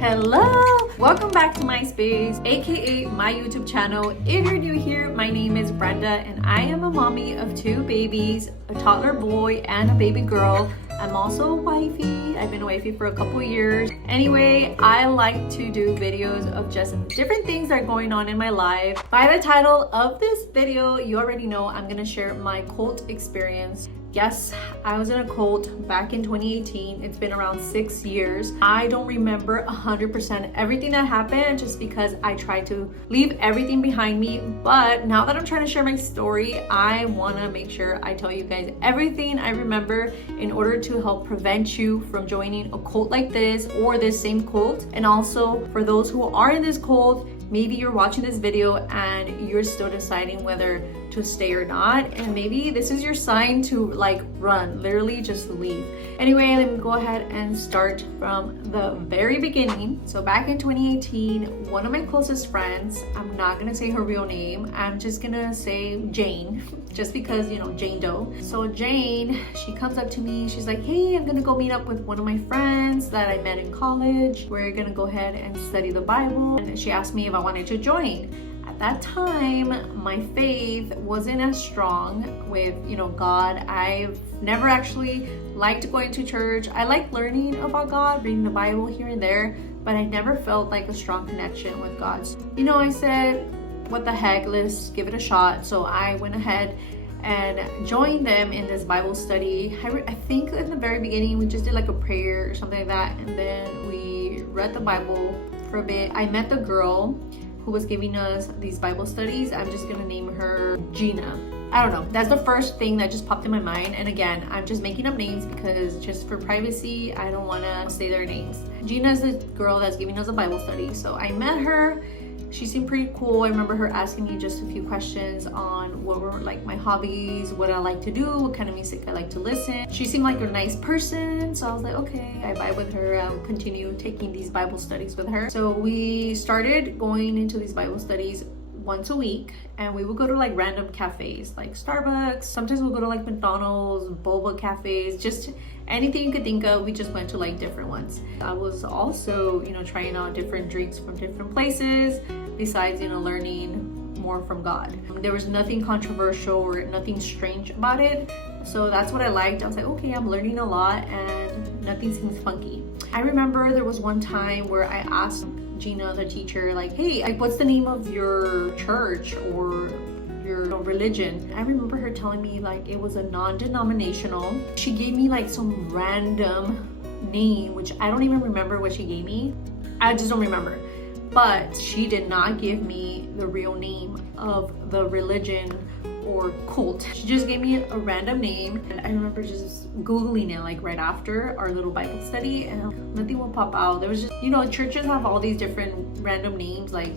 Hello! Welcome back to my space, aka my YouTube channel. If you're new here, my name is Brenda and I am a mommy of 2 babies, a toddler boy and a baby girl. I'm also a wifey. I've been a wifey for a couple years. Anyway, I like to do videos of just different things that are going on in my life. By the title of this video, you already know I'm gonna share my cult experience. Yes, I was in a cult back in 2018. It's been around 6 years. I don't remember 100% everything that happened just because I tried to leave everything behind me. But now that I'm trying to share my story, I want to make sure I tell you guys everything I remember in order to help prevent you from joining a cult like this or this same cult. And also for those who are in this cult, maybe you're watching this video and you're still deciding whether to stay or not, and maybe this is your sign to like run, literally just leave. Anyway, let me go ahead and start from the very beginning. So back in 2018, one of my closest friends, I'm not gonna say her real name, I'm just gonna say Jane, just because, you know, Jane Doe. So Jane, she comes up to me, she's like, hey, I'm gonna go meet up with one of my friends that I met in college. We're gonna go ahead and study the Bible. And she asked me if I wanted to join. At that time, my faith wasn't as strong with, you know, God. I've never actually liked going to church. I like learning about God, reading the Bible here and there, but I never felt like a strong connection with God. You know, I said, what the heck, let's give it a shot. So I went ahead and joined them in this Bible study. I think in the very beginning, we just did like a prayer or something like that. And then we read the Bible for a bit. I met the girl who was giving us these Bible studies. I'm just gonna name her Gina. I don't know, that's the first thing that just popped in my mind. And again, I'm just making up names because just for privacy, I don't wanna say their names. Gina is the girl that's giving us a Bible study. So I met her. She seemed pretty cool. I remember her asking me just a few questions on what were like my hobbies, what I like to do, what kind of music I like to listen. She seemed like a nice person, so I was like, okay, I vibe with her. I'll continue taking these Bible studies with her. So we started going into these Bible studies once a week, and we would go to like random cafes like Starbucks. Sometimes we'll go to like McDonald's, boba cafes, just anything you could think of. We just went to like different ones. I was also, you know, trying out different drinks from different places besides, you know, learning more from God. There was nothing controversial or nothing strange about it. So that's what I liked. I was like, okay, I'm learning a lot and nothing seems funky. I remember there was one time where I asked Gina, the teacher, like, hey, like, what's the name of your church or your religion? I remember her telling me like it was a non-denominational. She gave me like some random name, which I don't even remember what she gave me. I just don't remember. But she did not give me the real name of the religion or cult. She just gave me a random name, and I remember just Googling it like right after our little Bible study, and nothing would pop out. There was just, you know, churches have all these different random names like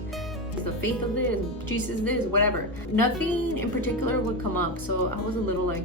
the faith of this, Jesus this, whatever. Nothing in particular would come up. So I was a little like,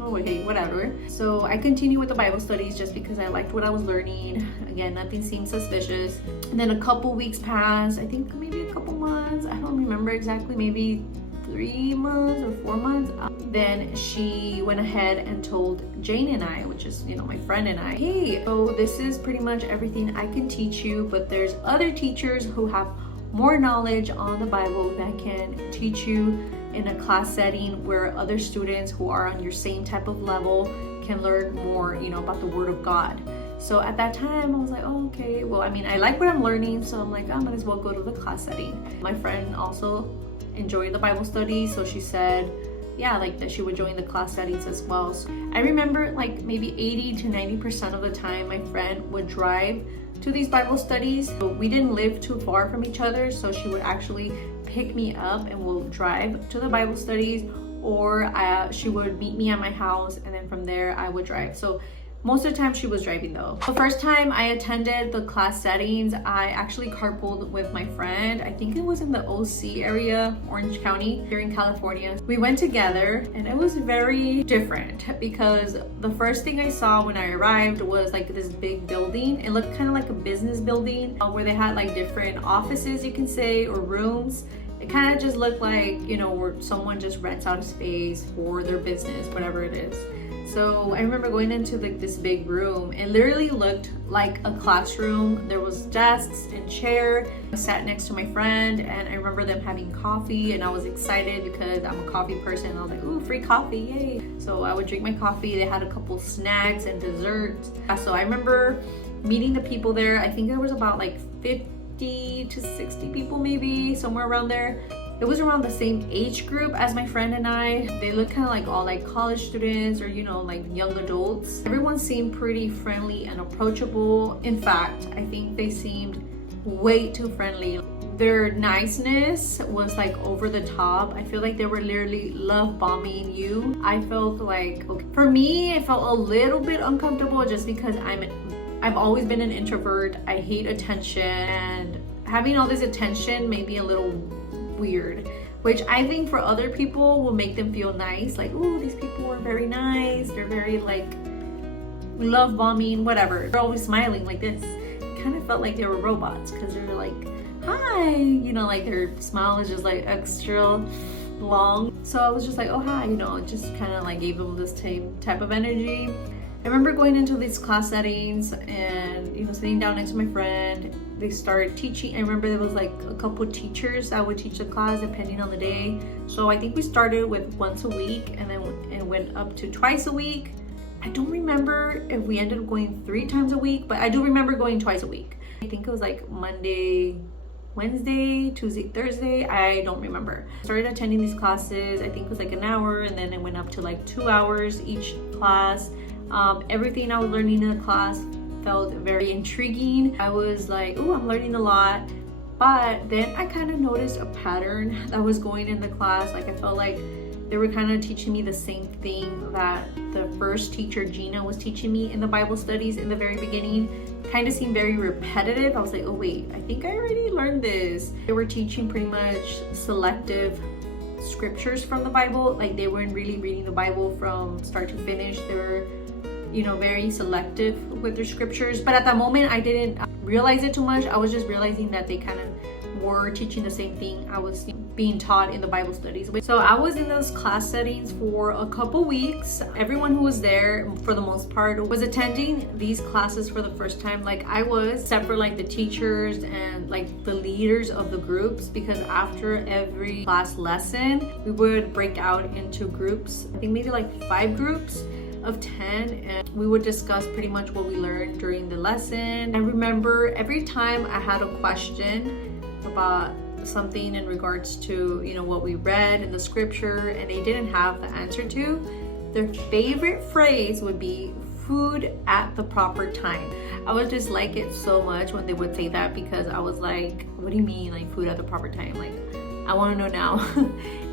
oh hey, whatever. So I continued with the Bible studies just because I liked what I was learning. Again, nothing seemed suspicious. And then a couple weeks passed, I think maybe a couple months, I don't remember exactly, maybe 3 months or 4 months. Then she went ahead and told Jane and I, which is, you know, my friend and I, hey, so this is pretty much everything I can teach you, but there's other teachers who have more knowledge on the Bible that can teach you in a class setting where other students who are on your same type of level can learn more, you know, about the Word of God. So at that time I was like, oh, okay, well, I mean, I like what I'm learning, so I'm like, I might as well go to the class setting. My friend also enjoyed the Bible study, so she said, yeah, like that she would join the class settings as well. So I remember like maybe 80 to 90% of the time my friend would drive to these Bible studies. So we didn't live too far from each other, so she would actually pick me up and we'll drive to the Bible studies, or she would meet me at my house, and then from there I would drive. So most of the time she was driving though. The first time I attended the class settings, I actually carpooled with my friend. I think it was in the OC area, Orange County, here in California. We went together and it was very different because the first thing I saw when I arrived was like this big building. It looked kind of like a business building where they had like different offices, you can say, or rooms. It kind of just looked like, you know, where someone just rents out a space for their business, whatever it is. So I remember going into like this big room. It literally looked like a classroom. There was desks and chair. I sat next to my friend and I remember them having coffee, and I was excited because I'm a coffee person. I was like, ooh, free coffee, yay. So I would drink my coffee. They had a couple snacks and desserts. So I remember meeting the people there. I think there was about like 50 to 60 people, maybe somewhere around there. It was around the same age group as my friend and I. They looked kind of like all like college students or, you know, like young adults. Everyone seemed pretty friendly and approachable. In fact, I think they seemed way too friendly. Their niceness was like over the top. I feel like they were literally love bombing you. I felt like, okay, for me, it felt a little bit uncomfortable just because I've always been an introvert. I hate attention, and having all this attention made me a little weird, which I think for other people will make them feel nice, like, ooh, these people are very nice, they're very like love bombing, whatever. They're always smiling like this. It kind of felt like they were robots because they're like, hi, you know, like their smile is just like extra long. So I was just like, oh hi, you know, just kind of like gave them this same type of energy. I remember going into these class settings and, you know, sitting down next to my friend. They started teaching. I remember there was like a couple teachers that would teach the class depending on the day. So I think we started with once a week and then it went up to twice a week. I don't remember if we ended up going 3 times a week, but I do remember going twice a week. I think it was like Monday, Wednesday, Tuesday, Thursday. I don't remember. I started attending these classes. I think it was like an hour, and then it went up to like 2 hours each class. Everything I was learning in the class felt very intriguing. I was like, oh, I'm learning a lot. But then I kind of noticed a pattern that was going in the class. Like I felt like they were kind of teaching me the same thing that the first teacher, Gina, was teaching me in the Bible studies in the very beginning. Kind of seemed very repetitive. I was like, oh wait, I think I already learned this. They were teaching pretty much selective scriptures from the Bible. Like they weren't really reading the Bible from start to finish. They were, you know, very selective with their scriptures. But at that moment, I didn't realize it too much. I was just realizing that they kind of were teaching the same thing I was being taught in the Bible studies. So I was in those class settings for a couple weeks. Everyone who was there, for the most part, was attending these classes for the first time, like I was, except for like the teachers and like the leaders of the groups, because after every class lesson, we would break out into groups. I think maybe like 5 groups of 10, and we would discuss pretty much what we learned during the lesson. I remember every time I had a question about something in regards to, you know, what we read in the scripture and they didn't have the answer to, their favorite phrase would be food at the proper time. I would just like it so much when they would say that, because I was like, what do you mean like food at the proper time? Like, I want to know now.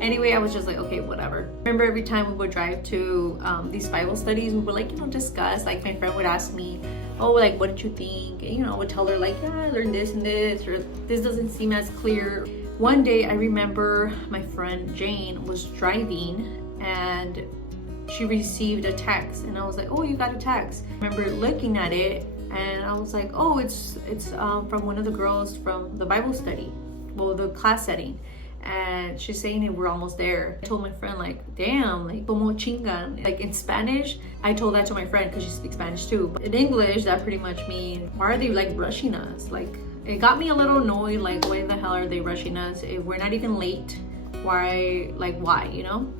Anyway, I was just like, okay, whatever. Remember every time we would drive to these Bible studies, we would like, you know, discuss. Like my friend would ask me, oh, like, what did you think? And, you know, I would tell her like, yeah, I learned this and this, or this doesn't seem as clear. One day I remember my friend Jane was driving and she received a text, and I was like, oh, you got a text. I remember looking at it and I was like, oh, it's from one of the girls from the Bible study, well, the class setting. And she's saying that we're almost there. I told my friend like, damn, like como chingan. Like in Spanish, I told that to my friend because she speaks Spanish too. But in English, that pretty much means, why are they like rushing us? Like it got me a little annoyed, like why the hell are they rushing us? If we're not even late, why, you know?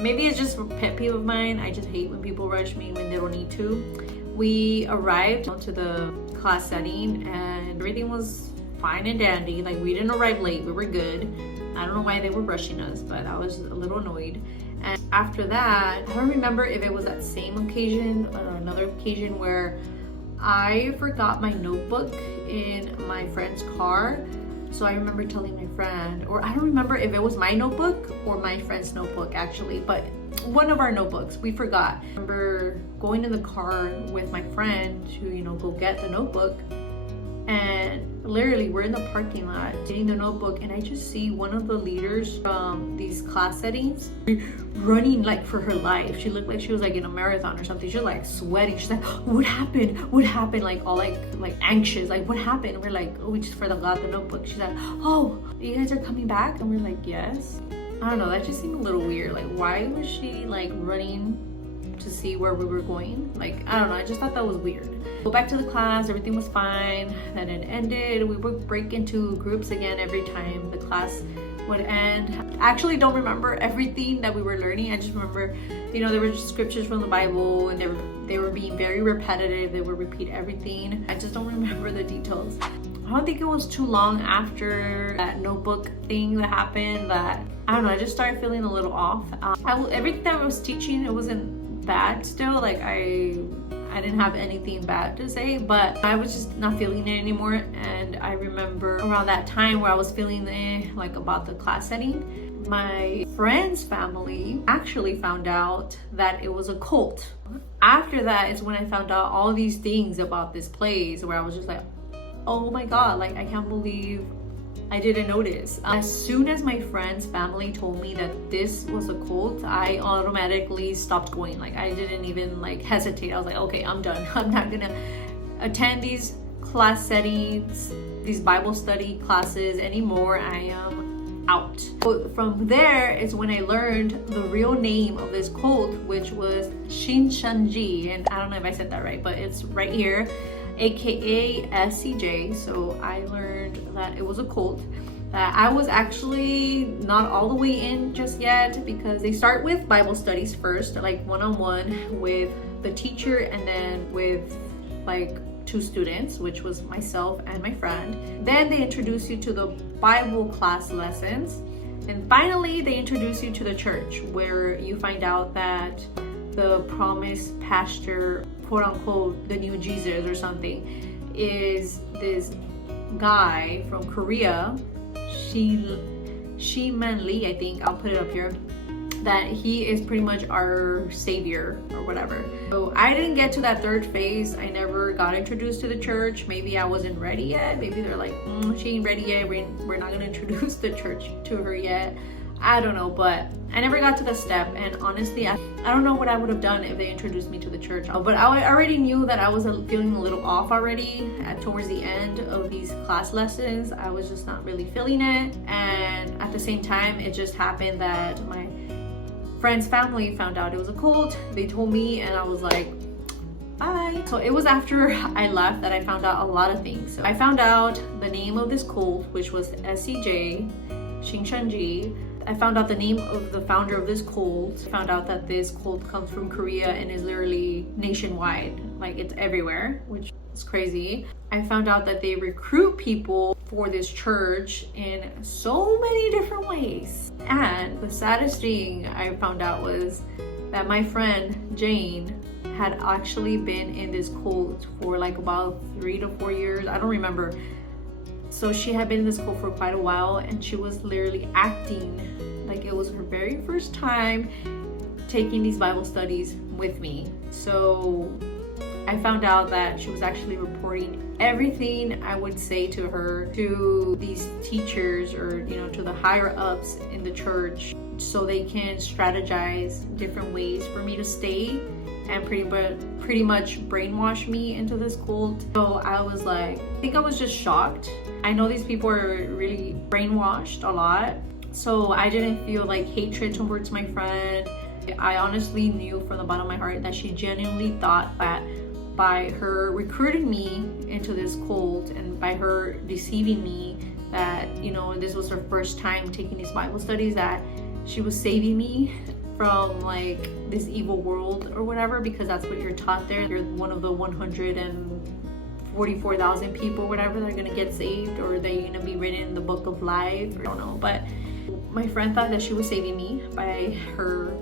Maybe it's just a pet peeve of mine. I just hate when people rush me when they don't need to. We arrived to the class setting and everything was fine and dandy. Like we didn't arrive late, we were good. I don't know why they were rushing us, but I was a little annoyed. And after that, I don't remember if it was that same occasion or another occasion where I forgot my notebook in my friend's car. So I remember telling my friend, or I don't remember if it was my notebook or my friend's notebook actually, but one of our notebooks, we forgot. I remember going in the car with my friend to, you know, go get the notebook. And literally we're in the parking lot getting the notebook, and I just see one of the leaders from these class settings running like for her life. She looked like she was like in a marathon or something. She was like sweating. She's like, what happened? Like all like anxious, like what happened? And we're like, oh, we just forgot the notebook. She's like, oh, you guys are coming back? And we're like, yes. I don't know, that just seemed a little weird. Like why was she like running to see where we were going. Like, I don't know, I just thought that was weird. Go back to the class, everything was fine. Then it ended. We would break into groups again every time the class would end. I actually don't remember everything that we were learning. I just remember, you know, there were just scriptures from the Bible, and they were being very repetitive. They would repeat everything. I just don't remember the details. I don't think it was too long after that notebook thing that happened that, I don't know, I just started feeling a little off. Everything that I was teaching, it wasn't bad still. Like, I didn't have anything bad to say, but I was just not feeling it anymore. And I remember around that time where I was feeling like about the class setting, my friend's family actually found out that it was a cult. After that is when I found out all these things about this place, where I was just like, oh my god, like, I can't believe I didn't notice. As soon as my friend's family told me that this was a cult, I automatically stopped going. Like, I didn't even like hesitate. I was like, okay, I'm done. I'm not gonna attend these class settings, these Bible study classes anymore. I am out. So from there is when I learned the real name of this cult, which was Shincheonji. And I don't know if I said that right, but it's right here, aka SCJ. So I learned that it was a cult, that I was actually not all the way in just yet, because they start with Bible studies first, like one-on-one with the teacher, and then with like 2 students, which was myself and my friend. Then they introduce you to the Bible class lessons, and finally they introduce you to the church, where you find out that the promised pastor, quote unquote, the new Jesus or something, is this guy from Korea, Shincheonji Lee, I think, I'll put it up here, that he is pretty much our savior or whatever. So I didn't get to that third phase. I never got introduced to the church. Maybe I wasn't ready yet. Maybe they're like, she ain't ready yet. We're not gonna introduce the church to her yet. I don't know, but I never got to the step. And honestly, I don't know what I would have done if they introduced me to the church. But I already knew that I was feeling a little off already towards the end of these class lessons. I was just not really feeling it. And at the same time, it just happened that my friend's family found out it was a cult. They told me, and I was like, bye. So it was after I left that I found out a lot of things. So I found out the name of this cult, which was SCJ, Shincheonji. I found out the name of the founder of this cult. I found out that this cult comes from Korea and is literally nationwide. Like, it's everywhere, which is crazy. I found out that they recruit people for this church in so many different ways. And the saddest thing I found out was that my friend Jane had actually been in this cult for like about 3 to 4 years. I don't remember. So she had been in this cult for quite a while, and she was literally acting like it was her very first time taking these Bible studies with me. So I found out that she was actually reporting everything I would say to her to these teachers, or, you know, to the higher ups in the church, so they can strategize different ways for me to stay and pretty much brainwash me into this cult. So I was like, I think I was just shocked. I know these people are really brainwashed a lot, so I didn't feel like hatred towards my friend. I honestly knew from the bottom of my heart that she genuinely thought that by her recruiting me into this cult and by her deceiving me, that, you know, this was her first time taking these Bible studies, that she was saving me from like this evil world or whatever, because that's what you're taught there. You're one of the 144,000 people, whatever, that are gonna get saved, or that you're gonna be written in the book of life, or I don't know. But my friend thought that she was saving me by her,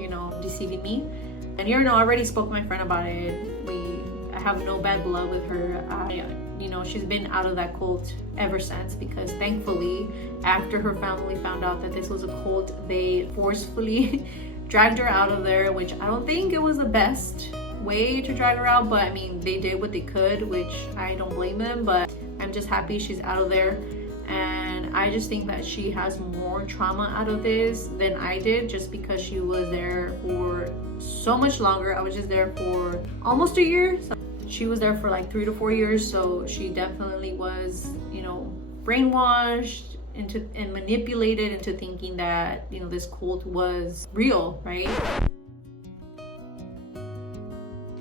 you know, deceiving me. And you know, I already spoke to my friend about it. I have no bad blood with her. You know, she's been out of that cult ever since, because thankfully, after her family found out that this was a cult, they forcefully dragged her out of there, which I don't think it was the best way to drag her out, but I mean, they did what they could, which I don't blame them. But I'm just happy she's out of there, and I just think that she has more trauma out of this than I did, just because she was there for so much longer. I was just there for almost a year. So she was there for like 3 to 4 years, so she definitely was, you know, brainwashed into and manipulated into thinking that, you know, this cult was real, right?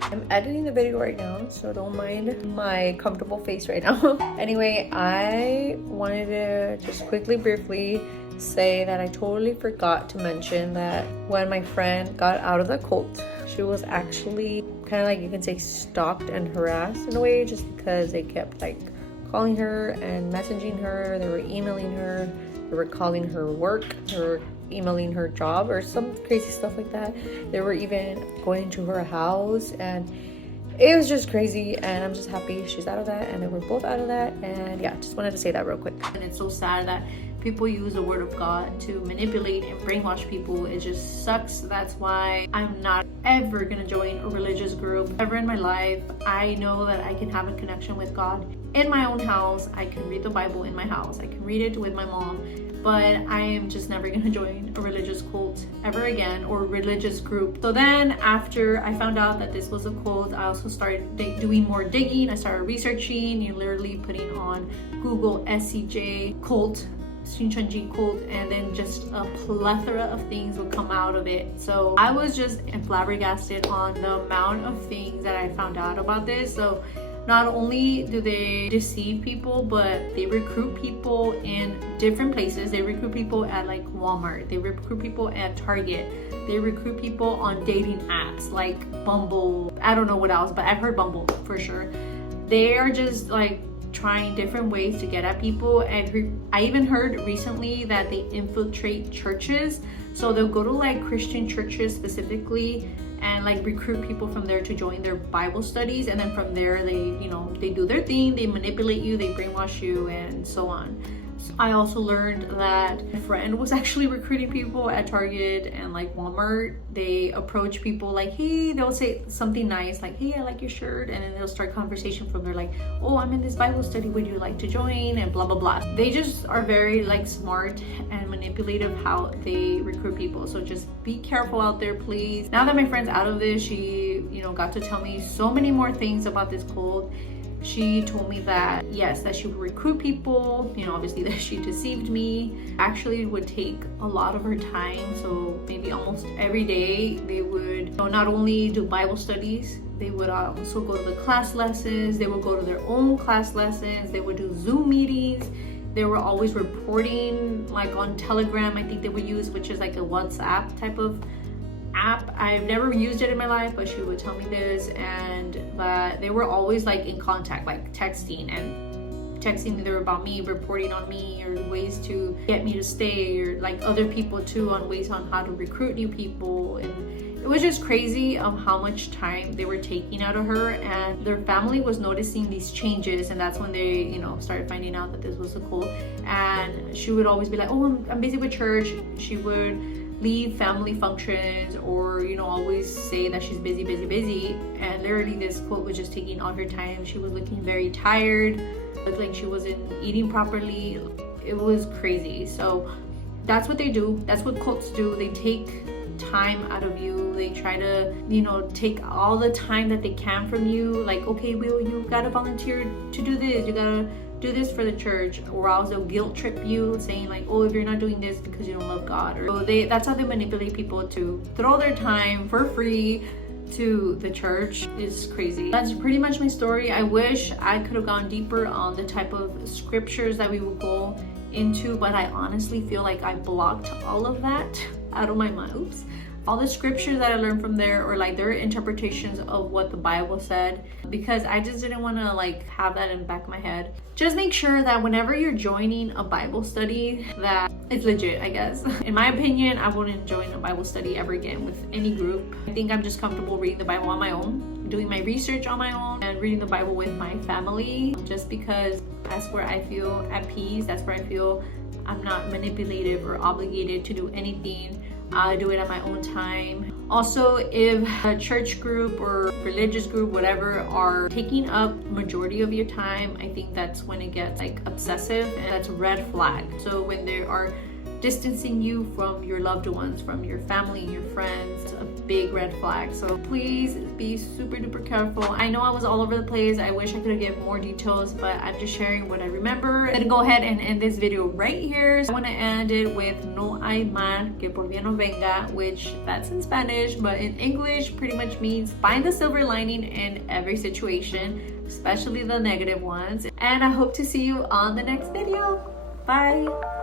I'm editing the video right now, so don't mind my comfortable face right now. Anyway, I wanted to just briefly say that I totally forgot to mention that when my friend got out of the cult, she was actually kind of like, you can say, stalked and harassed in a way, just because they kept like calling her and messaging her. They were emailing her, they were calling her work, they were emailing her job or some crazy stuff like that. They were even going to her house, and it was just crazy. And I'm just happy she's out of that, and then we're both out of that. And yeah, just wanted to say that real quick. And it's so sad that people use the word of God to manipulate and brainwash people. It just sucks. That's why I'm not ever gonna join a religious group ever in my life. I know that I can have a connection with God in my own house. I can read the Bible in my house. I can read it with my mom, but I am just never gonna join a religious cult ever again, or a religious group. So then after I found out that this was a cult, I also started doing more digging. I started researching, literally putting on Google SCJ cult, Shincheonji cult, and then just a plethora of things would come out of it. So I was just flabbergasted on the amount of things that I found out about this. So not only do they deceive people, but they recruit people in different places. They recruit people at like Walmart. They recruit people at Target. They recruit people on dating apps like Bumble. I don't know what else, but I've heard Bumble for sure. They are just like trying different ways to get at people. And I even heard recently that they infiltrate churches. So they'll go to like Christian churches specifically and like recruit people from there to join their Bible studies, and then from there they do their thing, they manipulate you, they brainwash you, and so on. So I also learned that a friend was actually recruiting people at Target and like Walmart. They approach people like, hey, they'll say something nice like, hey, I like your shirt, and then they'll start conversation from there like, oh, I'm in this Bible study, would you like to join, and blah blah blah. They just are very like smart and manipulative how they recruit people. So just be careful out there, please. Now that my friend's out of this, she got to tell me so many more things about this cult. She told me that yes, that she would recruit people, obviously that she deceived me. Actually, it would take a lot of her time. So maybe almost every day they would not only do Bible studies, they would also go to the class lessons, they would go to their own class lessons, they would do Zoom meetings. They were always reporting like on Telegram, I think they would use, which is like a WhatsApp type of app. I've never used it in my life, but she would tell me this, and that they were always like in contact, like texting either about me, reporting on me, or ways to get me to stay, or like other people too on ways on how to recruit new people. And it was just crazy how much time they were taking out of her, and their family was noticing these changes, and that's when they started finding out that this was a cult. And she would always be like, oh, I'm busy with church. She would leave family functions, or always say that she's busy, and literally this cult was just taking all her time. She was looking very tired, looked like she wasn't eating properly. It was crazy. So that's what they do, that's what cults do. They take time out of you. They try to take all the time that they can from you, like, okay, well, you gotta volunteer to do this, you gotta do this for the church, or else they'll guilt trip you, saying like, oh, if you're not doing this because you don't love God. Or so that's how they manipulate people to throw their time for free to the church. Is crazy. That's pretty much my story. I wish I could have gone deeper on the type of scriptures that we would go into, but I honestly feel like I blocked all of that out of my mind. Oops. All the scriptures that I learned from there, or like their interpretations of what the Bible said, because I just didn't want to like have that in the back of my head. Just make sure that whenever you're joining a Bible study, that it's legit, I guess. In my opinion, I wouldn't join a Bible study ever again with any group. I think I'm just comfortable reading the Bible on my own, doing my research on my own, and reading the Bible with my family, just because that's where I feel at peace. That's where I feel I'm not manipulative or obligated to do anything. I do it at my own time. Also, if a church group or religious group, whatever, are taking up majority of your time, I think that's when it gets like obsessive, and that's a red flag. So when they are distancing you from your loved ones, from your family, your friends. It's a big red flag. So please be super duper careful. I know I was all over the place. I wish I could have given more details, but I'm just sharing what I remember. I'm gonna go ahead and end this video right here. I want to end it with no hay mal que por bien no venga, which that's in Spanish, but in English pretty much means find the silver lining in every situation, especially the negative ones. And I hope to see you on the next video. Bye.